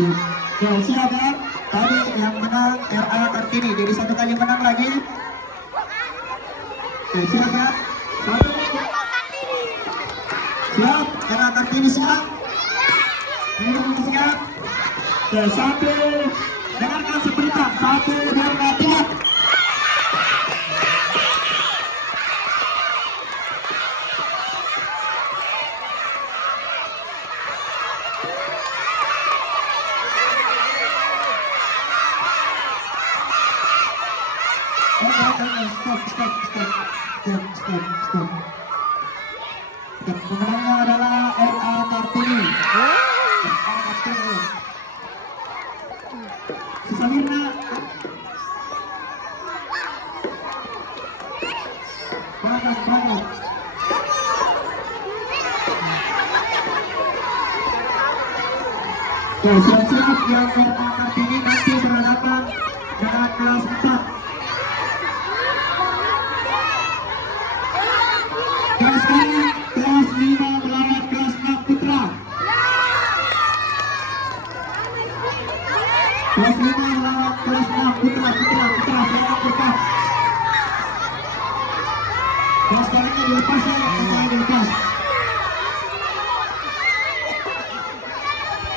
Ya, silakan. Tadi yang menang RA Kartini, jadi satu kali menang lagi. Ya, silakan. Satu. Siap, RA Kartini siap. Ini siap. Ya, satu. Dengarkan sebentar. Satu, dua, tiga. Stop. Pemenangnya adalah RA Kartini. RA Kartini. Sisa Mirna. Berangkat. Ya, siap-siap yang RA Kartini nanti berhadapan dengan kelas 4. Kelas 5 melawan kelas 6 putra. Kelas 5 melawan kelas 6 putra. Silakan putra. Kelas kalinya dilepas ya, dilepas.